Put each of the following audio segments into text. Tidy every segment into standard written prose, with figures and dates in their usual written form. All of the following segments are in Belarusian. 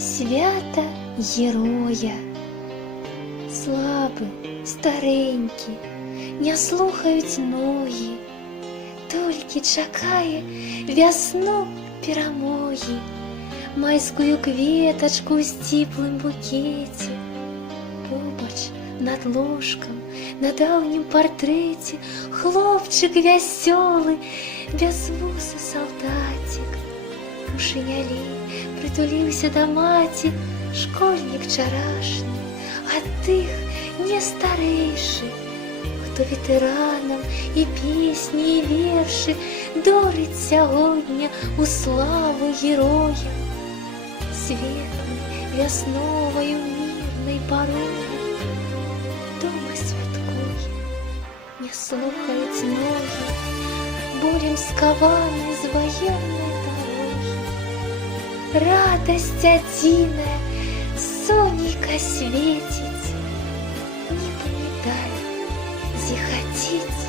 свята героя. Слабы, старенькі, не слухаюць ногі, толькі чакае вясну перамогі, майскую кветачку ў сціплым букеце. Побач над ложкам, на даўнім партрэце хлопчык вясёлы, без вуса салдацік. У шынялі прытуліўся да маці школьнік чарашні, ад тых не старэйшы, хто ветэранам і песні, і вершы дорыць сягоння ў славу героям. Светлай вясноваю мірнай парою дома святкуе, не слухаюць ногі, болем скаваны з ваеннай дарогі. Радасць адзіная, сонейка свеціць, нібы медаль зіхаціць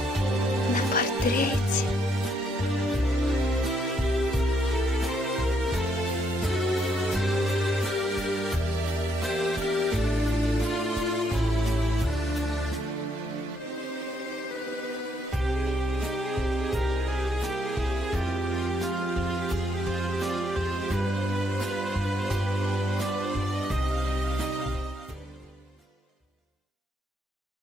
на партрэце.